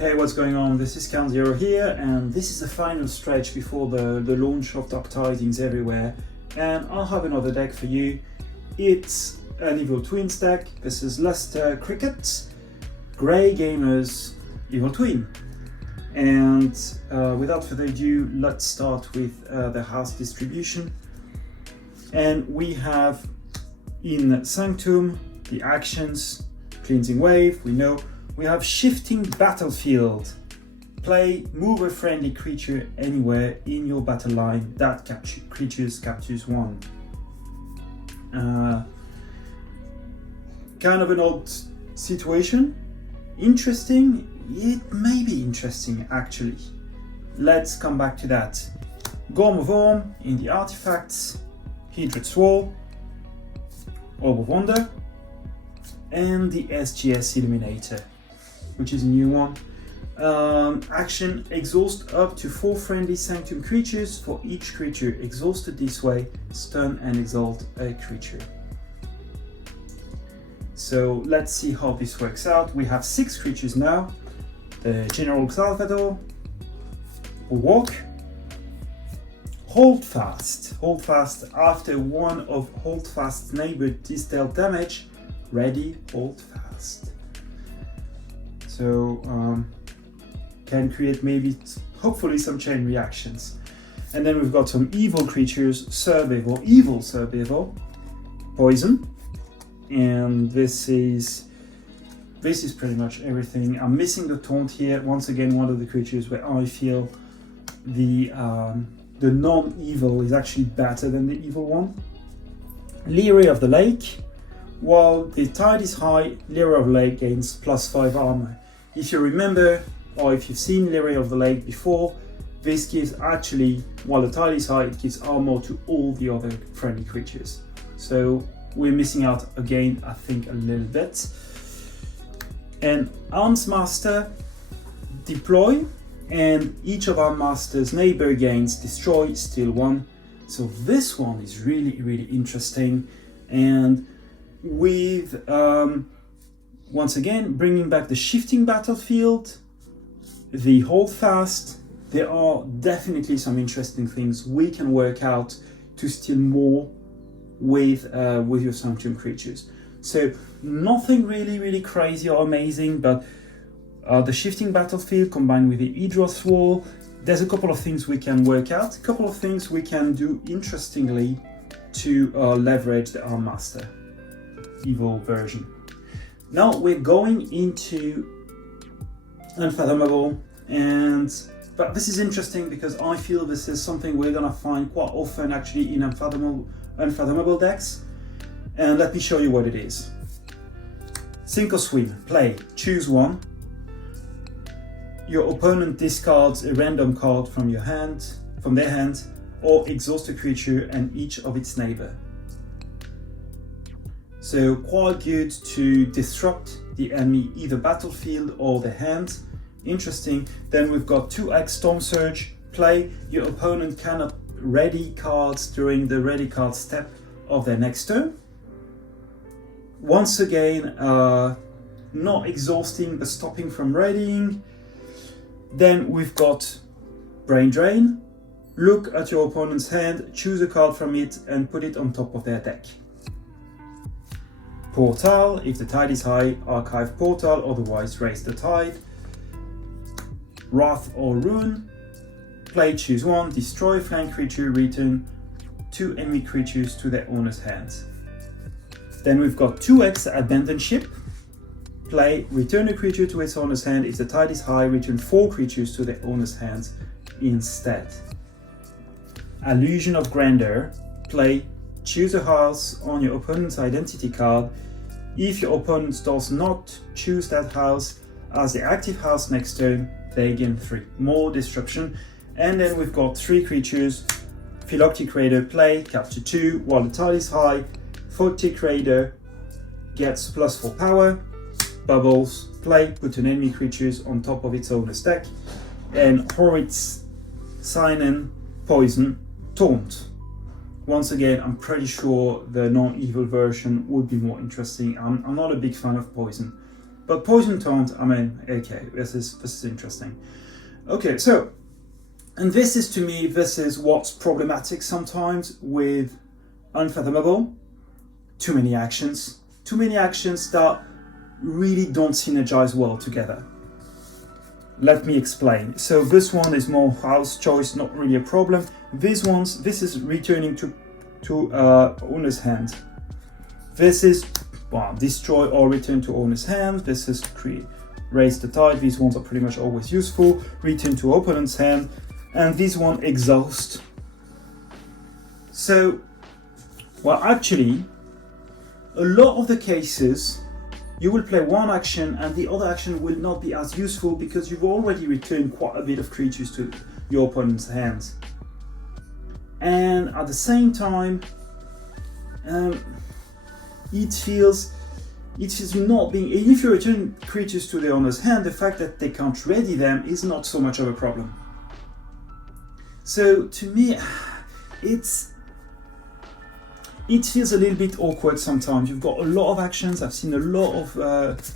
Hey, what's going on? This is Count Zero here, and this is the final stretch before the launch of Dark Tidings everywhere. And I'll have another deck for you. It's an Evil Twins deck. This is Leicester Cricket, Grey Gamers, Evil Twin. And without further ado, let's start with the house distribution. And we have in Sanctum the actions, Cleansing Wave, we know. We have Shifting Battlefield. Play, move a friendly creature anywhere in your battle line that captures one. Kind of an odd situation. Interesting. It may be interesting actually. Let's come back to that. Gorm of Orm in the artifacts, Hedred Sword, Orb of Wonder, and the SGS Illuminator, which is a new one. Action, exhaust up to 4 friendly Sanctum creatures. For each creature exhausted this way, stun and exalt a creature. So let's see how this works out. We have 6 creatures now. The General Salvador, Walk, Hold Fast. Hold Fast after one of Hold Fast's neighbor dealt damage. Ready, Hold Fast. So can create maybe, hopefully, some chain reactions. And then we've got some evil creatures, Survival, Evil Survival, Poison, and this is pretty much everything. I'm missing the Taunt here. Once again, one of the creatures where I feel the non-evil is actually better than the evil one. Leery of the Lake. While the tide is high, Leery of the Lake gains +5 armor. If you remember, or if you've seen Leery of the Lake before, this gives actually, while the tide is high, it gives armor to all the other friendly creatures. So we're missing out again, I think, a little bit. And Almsmaster, deploy, and each of our master's neighbor gains destroy, steal 1. So this one is really, really interesting. And with once again bringing back the Shifting Battlefield, the Hold Fast, there are definitely some interesting things we can work out to steal more with your Sanctum creatures. So nothing really crazy or amazing, but the Shifting Battlefield combined with the Hedred Wall, there's a couple of things we can work out, a couple of things we can do interestingly to leverage the Almsmaster evil version. Now we're going into Unfathomable, but this is interesting because I feel this is something we're gonna find quite often actually in Unfathomable decks, and let me show you what it is. Sink or swim. Play, choose one. Your opponent discards a random card from their hand, or exhaust a creature and each of its neighbor. So quite good to disrupt the enemy either battlefield or the hand. Interesting. Then we've got 2x Storm Surge. Play, your opponent cannot ready cards during the ready card step of their next turn. Once again, not exhausting but stopping from readying. Then we've got Brain Drain. Look at your opponent's hand, choose a card from it and put it on top of their deck. Portal, if the tide is high, archive Portal, otherwise raise the tide. Wrath or Ruin. Play, choose one, destroy flank creature, return 2 enemy creatures to their owner's hands. Then we've got 2x Abandon Ship. Play, return a creature to its owner's hand. If the tide is high, return 4 creatures to their owner's hands instead. Illusion of Grandeur. Play, choose a house on your opponent's identity card. If your opponent does not choose that house as the active house next turn, they gain 3. More disruption. And then we've got 3 creatures. Phylactic Raider. Play, capture 2. While the tide is high, Phylactic Raider gets +4 power. Bubbles. Play, put an enemy creatures on top of its owner's deck. And Horwitz, Sign-In, Poison, Taunt. Once again, I'm pretty sure the non-evil version would be more interesting. I'm not a big fan of Poison, But poison taunt, I mean, okay, this is interesting. Okay, so, and this is, to me, this is what's problematic sometimes with Unfathomable. Too many actions that really don't synergize well together. Let me explain. So this one is more house choice, not really a problem. This is returning to owner's hand. This is destroy or return to owner's hand. This is raise the tide. These ones are pretty much always useful. Return to opponent's hand. And this one, exhaust. So, well, actually, a lot of the cases, you will play one action and the other action will not be as useful because you've already returned quite a bit of creatures to your opponent's hands. And at the same time, it feels you're not being, even if you return creatures to the owner's hand, the fact that they can't ready them is not so much of a problem. So to me, it feels a little bit awkward sometimes. You've got a lot of actions. I've seen a lot of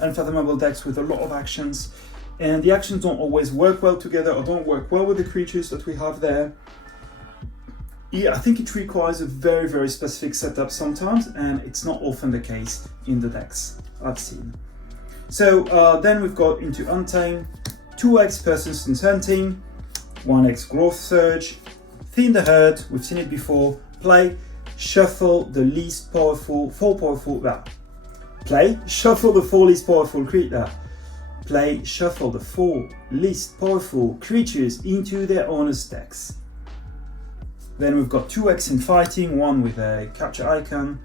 Unfathomable decks with a lot of actions, and the actions don't always work well together or don't work well with the creatures that we have there. Yeah, I think it requires a very, very specific setup sometimes, and it's not often the case in the decks I've seen. So then we've got into Untamed, 2x persistence hunting, 1x growth surge, thin the herd, we've seen it before, play, shuffle the least powerful, shuffle the 4 least powerful creatures. Play, shuffle the 4 least powerful creatures into their owner's decks. Then we've got 2x in fighting, 1 with a capture icon.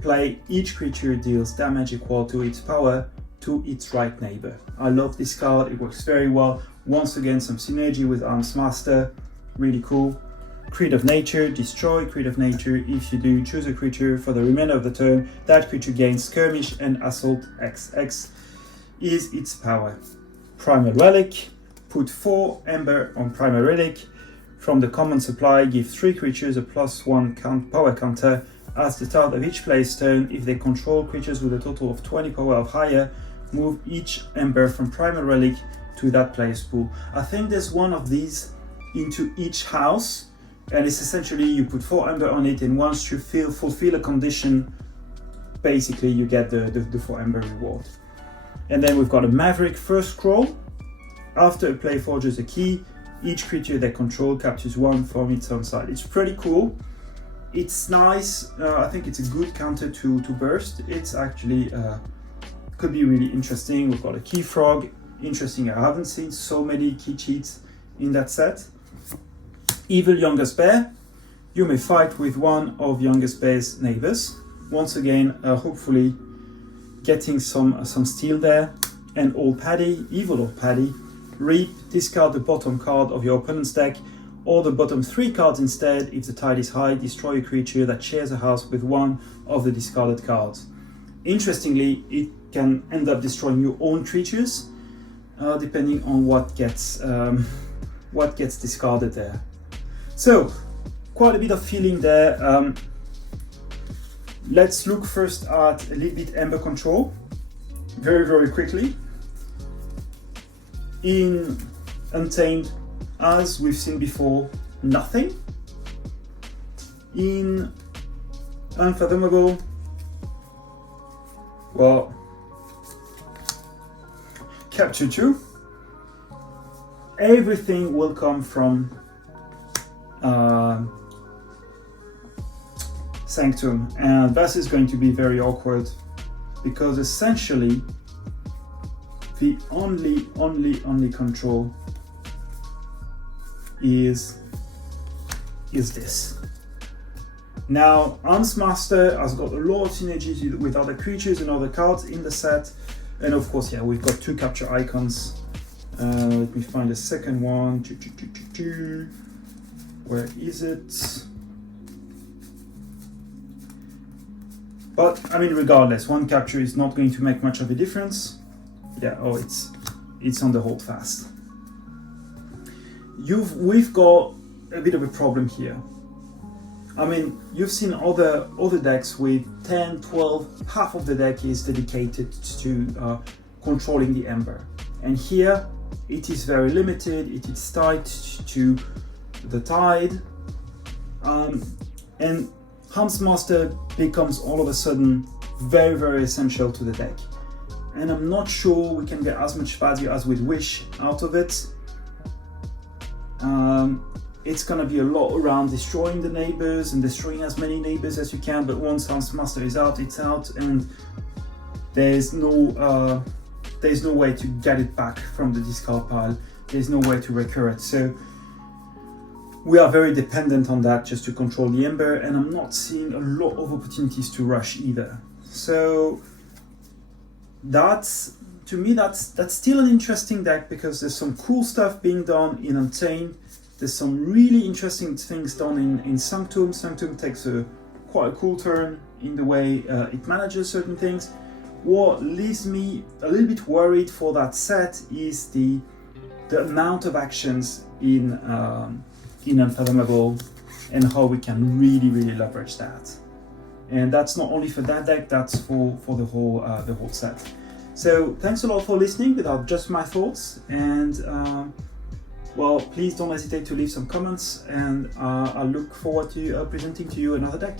Play, each creature deals damage equal to its power to its right neighbor. I love this card, it works very well. Once again, some synergy with Almsmaster, really cool. Creed of Nature, destroy Creed of Nature. If you do, choose a creature for the remainder of the turn. That creature gains Skirmish and Assault XX is its power. Primal Relic, put 4 Ember on Primal Relic. From the common supply, give 3 creatures a +1 power counter at the start of each player's turn. If they control creatures with a total of 20 power or higher, move each Ember from Primal Relic to that player's pool. I think there's one of these into each house, and it's essentially you put 4 Ember on it, and once you fulfill a condition, basically you get the 4 Ember reward. And then we've got a Maverick First Scroll. After a player forges a key, each creature they control captures 1 from its own side. It's pretty cool. It's nice. I think it's a good counter to burst. It's actually could be really interesting. We've got a Key Frog. Interesting. I haven't seen so many key cheats in that set. Evil Youngest Bear. You may fight with one of Youngest Bear's neighbors. Once again, hopefully getting some steal there. And Old Paddy, Evil Old Paddy. Reap, discard the bottom card of your opponent's deck, or the bottom 3 cards instead. If the tide is high, destroy a creature that shares a house with one of the discarded cards. Interestingly, it can end up destroying your own creatures, depending on what gets discarded there. So, quite a bit of feeling there. Let's look first at a little bit Ember control, very, very quickly. In Untamed, as we've seen before, nothing. In Unfathomable, well, capture 2. Everything will come from Sanctum, and this is going to be very awkward because essentially the only control is this. Now, Almsmaster has got a lot of synergies with other creatures and other cards in the set, and of course, yeah, we've got 2 capture icons. Let me find the second one. Where is it? But I mean, regardless, 1 capture is not going to make much of a difference. Yeah, oh, it's on the hold fast. We've got a bit of a problem here. I mean, you've seen other decks with 10, 12, half of the deck is dedicated to controlling the Ember. And here it is very limited, it is tied to the Tide, and Almsmaster becomes all of a sudden very, very essential to the deck. And I'm not sure we can get as much value as we'd wish out of it. It's gonna be a lot around destroying the neighbors and destroying as many neighbors as you can, but once Almsmaster is out, it's out, and there's no way to get it back from the discard pile. There's no way to recur it. So we are very dependent on that just to control the Ember, and I'm not seeing a lot of opportunities to rush either. So to me that's still an interesting deck, because there's some cool stuff being done in Untamed. There's some really interesting things done in Sanctum. Sanctum takes quite a cool turn in the way it manages certain things. What leaves me a little bit worried for that set is the amount of actions in Unfathomable, and how we can really leverage that. And that's not only for that deck, that's for the whole set. So thanks a lot for listening. Without just my thoughts, and well, please don't hesitate to leave some comments, and I look forward to presenting to you another deck.